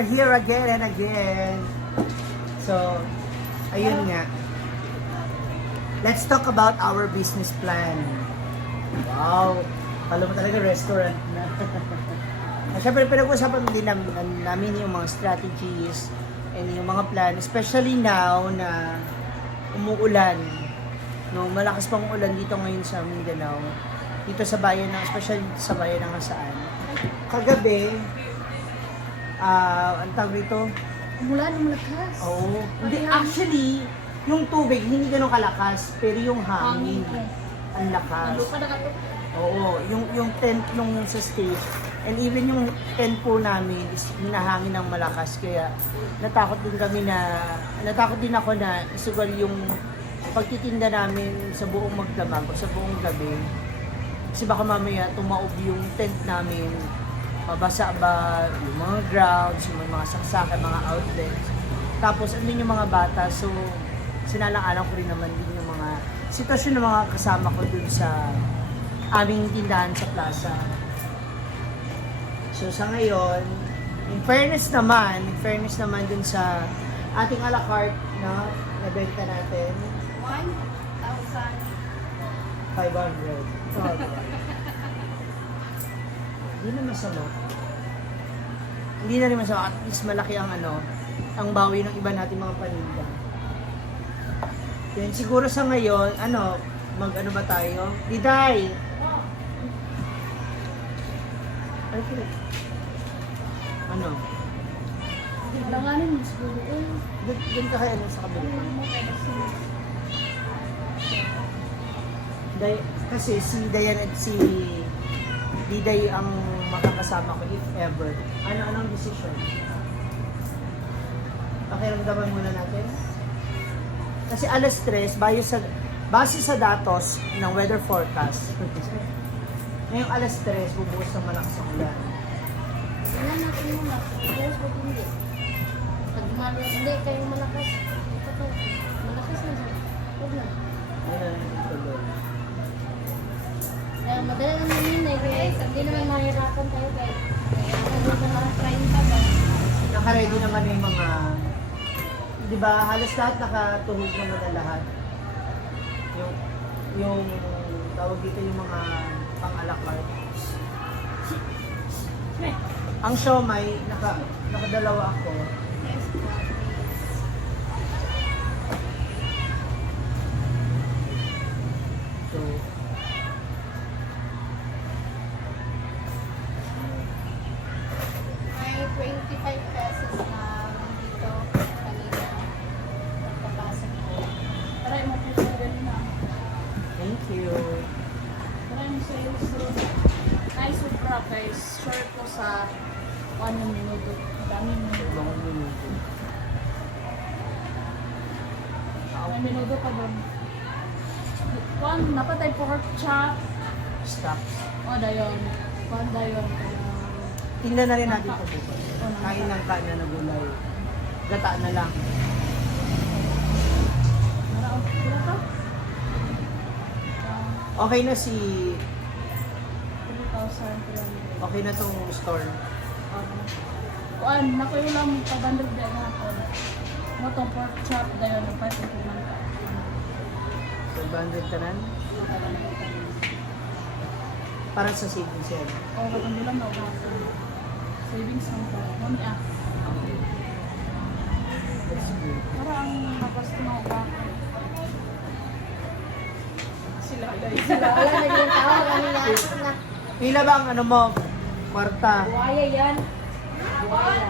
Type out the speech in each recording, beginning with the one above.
are here again and again. So, ayun nga. Let's talk about our business plan. Wow! Alam mo talaga restaurant na. Siyempre, pinag-usapan din namin yung mga strategies and yung mga plan, especially now na umuulan. No, malakas pang ulan dito ngayon sa Mindanao. Dito sa bayan ng, especially sa bayan ng Hasaan. Kagabi, ang tawag rito? Umulan, malakas. Oo. Hindi, actually, yung tubig, hindi ganun kalakas, pero yung hangin, ang lakas. Lupa na kato. Oo, yung tent nung sa stage, and even yung tent po namin is hinahangin ng malakas, kaya natakot din ako na isugal yung pagtitinda namin sa buong magdamag o sa buong gabi. Kasi baka mamaya tumaob yung tent namin, mabasa ba yung mga grounds, yung mga saksakan, mga outlets. Tapos andun yung mga bata, so sinalang-alang ko rin naman din yung mga sitwasyon ng mga kasama ko dun sa aming tindahan sa plaza. So sa ngayon, in fairness naman dun sa ating a la carte na nabenta natin, 500. So, hindi na masama. Hindi na rin masama. At least malaki ang ang bawi ng iba nating mga paninda. Then siguro sa ngayon, mag-ano ba tayo? Diday! Ay, ano? Langanin mo siguro. Doon ka kaya sa kabila. Kasi si Dayan at si Diday ang makakasama ko if ever. Anong decision? Pakiramdaman muna natin. Kasi alas 3, base sa datos ng weather forecast. Ngayong alas 3, bubuhos ng malakas ang ulan. Wala natin muna. Yes, wag hindi. Pag hindi kayo malakas. Ito, malakas na dyan. Huwag na. Ayun, tuloy. Madala naman yun eh. Hindi naman mahirapan tayo kahit. Kaya naman 30 ba? Naka-ready naman yung mga, di ba, halos lahat nakatuhog naman na lahat. Yung tawag dito yung mga pang-alakart. Ang siomay, nakadalawa ako. So, May 25 pesos na nandito kanina. Nagpapasok ko. Taray mo po sa na. thank you. Taray mo sa iyo. Ay, sobra guys. Short ko sa 1 minuto. Dami minuto. Ibang minuto. 1 minuto ka doon. Kung napatay pork chop. Stocks. O, dayon. Kung dayon. Tingnan na rin natin ito bukas. Kain ng kanya na gulay. Gata na lang. Wala ka? Okay na si... 3,000. Okay na tong store. Kuan, nakuyo lang 500 din na ako. Mo tong pork chop dayon ng 5 man ka. 500 tanan. Para sa savings yan. O katong lang na ako. Savings ang ko. Mami ah. That's good. Para ang nabasto na ako. Sila wala na yung tao kanina. Pila ba ang mo? Kwarta. Buhaya yan. Buhaya.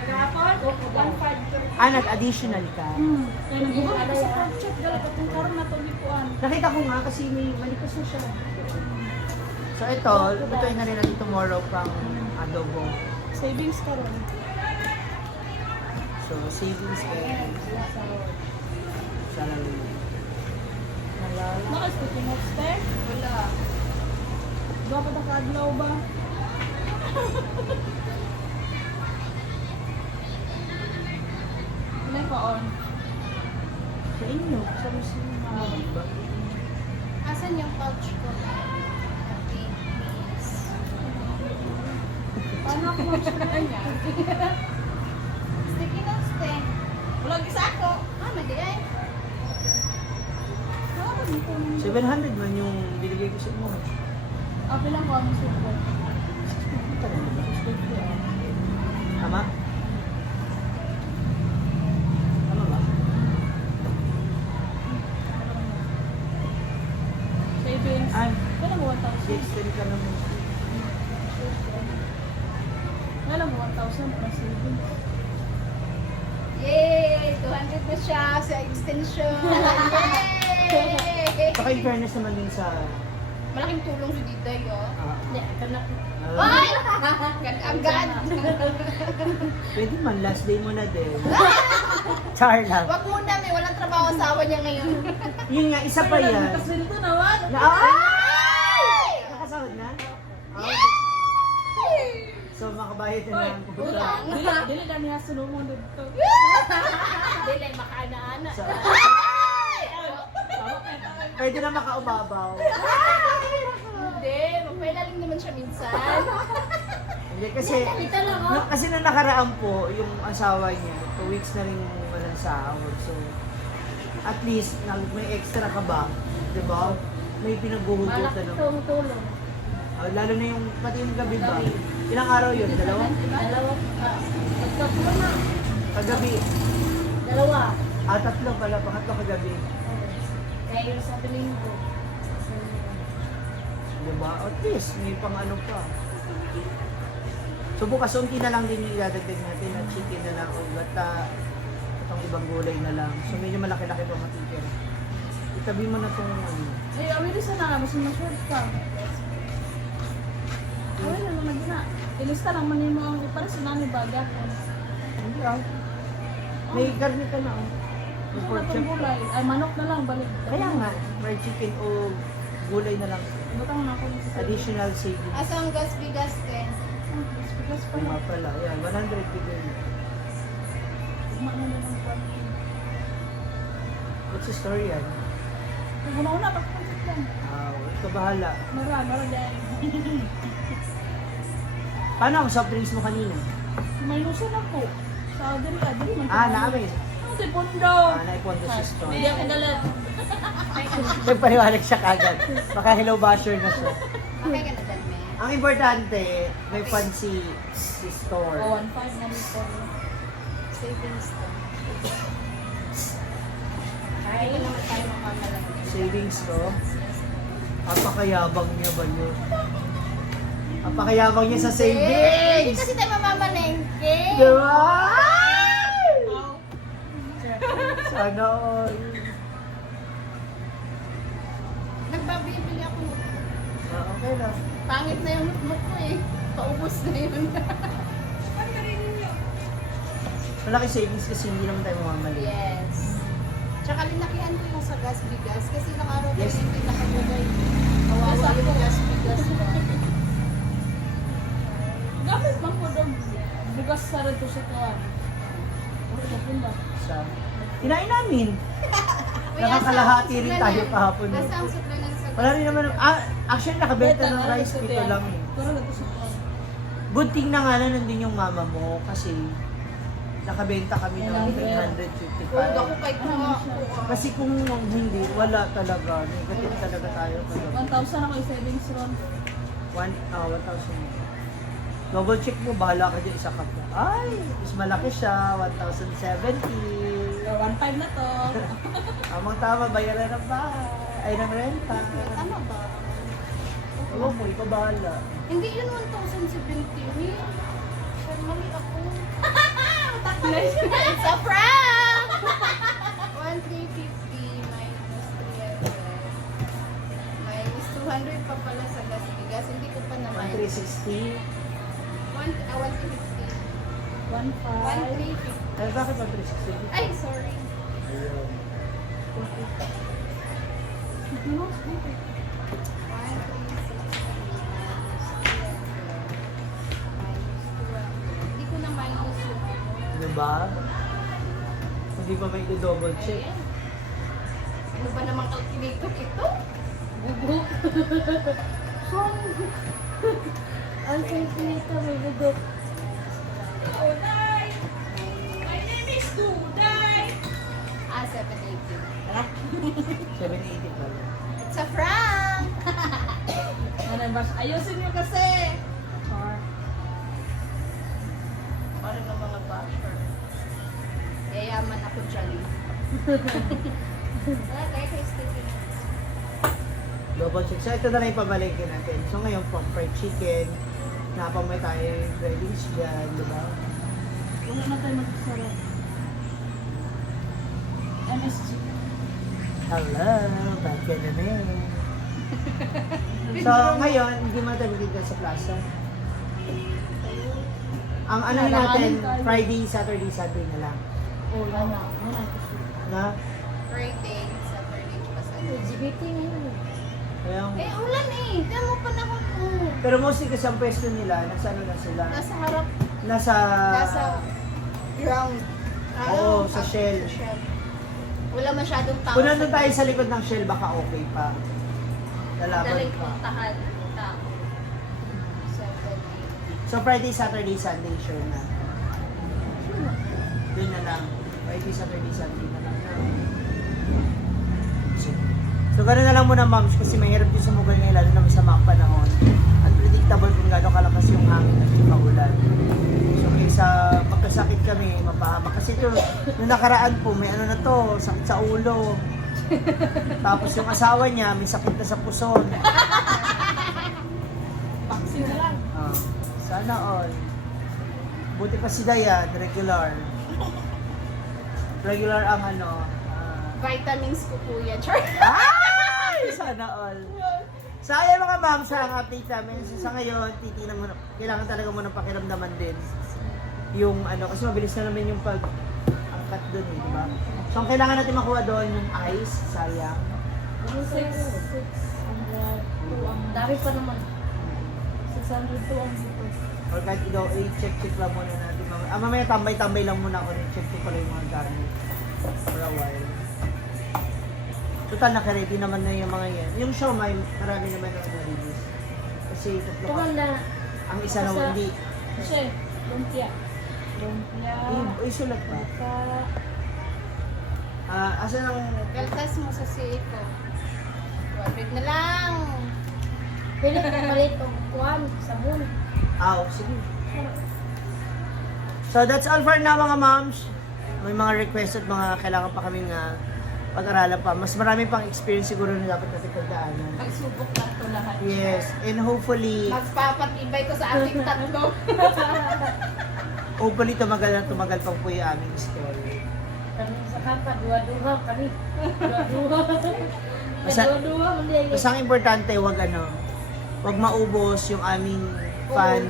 Kagapon? 1,500. Nag-additional ka. Kaya nag-iwan ako sa pork chop. Galat akong karoon na itong lipuan. Nakita ko nga kasi may malipas na siya. So ito, lutuin na rin natin tomorrow pang adobo. Savings karoon. So savings kayo. Salary. Nakas ko kinotster? Wala. Dua pa ta kaadlaw ba? Ilan pa on? Sa inyo, sa musima. Asan yung pouch ko? Okay, please. Paano ako mag-share niya? Sticky na, ste. Wala gisa ako. Ah, madi ay. 700 man yung binigay ko sa mo. Bilang ko ang super. Tama? Tama ba? Savings. Ay, Kailan mo 1,000? extend ka naman. Kailan mo 1,000 para savings? Yay! 200 na siya sa extension. Yay! Saka in fairness naman din sa... Malaking tulong si Dita yun. Hindi, kanak. Ay! Agad! Pwede man, last day mo na din. Char lang. Wag muna, may walang trabaho asawa niya ngayon. Yun nga, isa pa yan. Nagkasilto naman. Ay! Nakasahod na? So, makabayad na lang. Dili na niya sunumon dito. Dili, makaana-ana. So, pwede na makaubabaw. Hindi, magpailalim naman siya minsan. Hindi kasi, kasi nung nakaraan po, yung asawa niya, 2 weeks na rin walang sahod. So, at least, may extra ka ba? Di ba? May pinaghuhugutan Malaki ng... tumutulong. Lalo na yung, pati yung gabi ba? Ilang araw yun? Dalawa? Dalawa. Tatlo na. Kagabi. Dalawa. Tatlo pala. Pangatlo kagabi. Kaya yung sa linggo. Di ba? At least, may pang ano pa. So bukas, unti na lang din yung idadagdag natin at chicken na lang o gata. Itong ibang gulay na lang. So medyo malaki-laki pa matitira. Itabi mo na itong ano. Ay, awin sa na. Mas ma-short ka. Awin na naman na. Ilista lang man mo ang para sa nami baga. Hindi ah. May karne ka na oh. May Gusto pork na chop itong ka. gulay. Ay, manok na lang. Balik. Kaya nga, fried chicken o gulay na lang. Butang na ako sa Additional savings. Asa ang gas-bigas, te? Bigas pa Kuma na. pala. Yan, 100 bigay. Uma na lang ang kwan. What's the story yan? Kung una-una, pagkakas lang. Ito bahala. Mara dahil. Paano ang soft drinks mo kanina? May lusan ako. Sa dali man. Namin. Ate, pondo. Naipondo si Stone. Hindi ako galat. Nagpaliwanag siya kagad. Baka hello basher na siya. Okay ka na dyan, me. Ang importante, may fan si Store. Oh, 1.5 na nito. Savings to. Kaya naman tayo makamalaki. Savings ko. Apakayabang niya ba yun? Apakayabang niya sa Hindi savings! kasi tayo mamamalengke. Diba? Sana all. Nagbabibili ako. Okay lang. Pangit na yung notebook ko eh. Paubos na yun. Malaki savings kasi hindi naman tayo mamamali. Yes. Tsaka linakihan ko yung sa gas-bigas kasi ilang araw Yes. ko hindi nakabugay. Kawawa yung gas-bigas ko. Gamit man po daw. Bigas sa rin to sa tuwan. Sa... Kinain namin. Nakakalahati rin tayo kahapon. Eh. Basta ang supply ng sa Wala rin naman. Actually, nakabenta ng rice dito lang eh. Pero nato sa tuwan. Good thing na nga na nandun yung mama mo kasi nakabenta kami ng Huwag ako 355. kahit mga Kasi kung hindi, wala talaga. Negative talaga tayo. 1,000 ako yung savings ron. 1,000. Double check mo, bahala ka dyan, isa ka pa. Ay, mas malaki siya, 1,070. 1.5 na to. Tamang-tama, bayaran ng bahay. Ay, ng renta. tama ba? Oo mo, ikaw bahala. Hindi yun 1,070. Pero mali ako. It's a prank! 1,350 minus 300. Minus 200 pa pala sa gas-bigas. Hindi ko pa naman. 1,360. 1,350. 1.5. 1,350. Ay, bakit 1,360? Ay, sorry. Ano? 1,360 minus 300. Minus 200. Hindi ko na minus yung ano. Diba? Hindi pa may double check. Ayan. Ano ba namang calculator ito? Gugu. Ang sentita, may bugok. Duday! My name is Duday! 780. 780 pala. It's a prank! Ano ba? Ayusin niyo kasi! Para ng mga basher. Yayaman ako dyan. Wala tayo kay sticky. Double check. So ito na lang yung pamalengke natin. So ngayon po, fried chicken. Napamay tayo yung breadings dyan, di ba? Kung na tayo magsarap. MSG. Hello, back in the name. So ngayon, hindi mo tayo dito sa plaza. Ang ano natin, Friday, Saturday, Sunday na lang. Wala na. Wala. Na? Friday, Saturday, tsaka Sunday. LGBT ngayon. Kaya, Ulan eh. Tiyan mo pa na kung pero mostly kasi ang pwesto nila, nasa ano na sila? nasa harap, Nasa nasa ground. Oo, sa Shell. Wala masyadong tao. Kung nandun tayo sa likod ng Shell, baka okay pa. Lalaban Daling pa. puntahan. Tao. 7, So Friday, Saturday, Sunday, sure na. Doon na lang. Friday, Saturday, Sunday na lang. So gano'n na lang muna, moms, kasi mahirap yung sumugal ngayon, lalo naman sa mga panahon. Unpredictable kung gano'n kalakas yung hangin at yung maulan. So kaysa magkasakit kami, mapahama. Kasi ito, nung nakaraan po, may ano na to, sakit sa ulo. Tapos yung asawa niya, may sakit na sa puson. Vaccine na lang. Sana all. Buti pa si Dayan, regular. Regular ang ano. vitamins ko po yan. Char. Ay! Sana all. So ayan mga ma'am, sa ang update namin. So, sa ngayon, titignan mo, kailangan talaga mo ng pakiramdaman din. Yung ano, kasi mabilis na naman yung pag-angkat doon eh, di ba? So ang kailangan natin makuha doon, yung ice, sayang. 600 ang dami pa naman. 600 ang dito. Or kahit ikaw, i-check lang muna natin. Mamaya tambay-tambay lang muna ako. I-check ko lang yung mga gamit. For a while. Total, naka-ready naman na yung mga yan. Yung show, may marami naman na na-release. Kasi tatlo ka. Tumanda. Ang isa na hindi. Kasi, lumpia. Lumpia. Sulat ba? Baka. Asan ang... Kaltas mo sa CA ko. 200 na lang. Pilit na palit o kuhan, sabon. Sige. So that's all for now mga moms. May mga request at mga kailangan pa kaming pag-aralan pa. Mas marami pang experience siguro na dapat natin pagdaanan. Pagsubok lang ito lahat. Yes, and hopefully, Magpapatibay ko sa ating tatlo. hopefully tumagal pang po yung aming story. Kami sa kanta, dua-dua kami. Dua-dua. Basta- Dua-dua, hindi. Basta ang importante, wag maubos yung aming fund,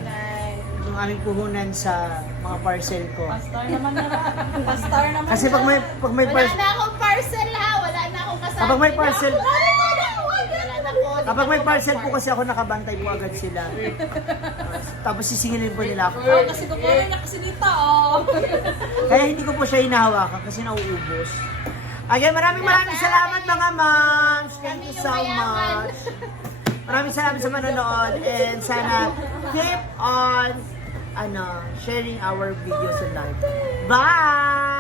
yung aming puhunan sa mga parcel ko. Pastar naman na. Pastar naman Kasi na. pag may Wala parcel, na akong parcel ha. Wala na akong kasama. Kapag may parcel- Wala na ako. kapag may parcel po kasi ako nakabantay po agad sila. Tapos sisingilin po nila ako. Oh, kasi kukunin niya kasi dito, oh. Kaya hindi ko po siya hinahawakan kasi nauubos. Again, maraming salamat mga moms. Thank you so much. Maraming salamat sa manonood and sana keep on sharing our videos and live. Bye!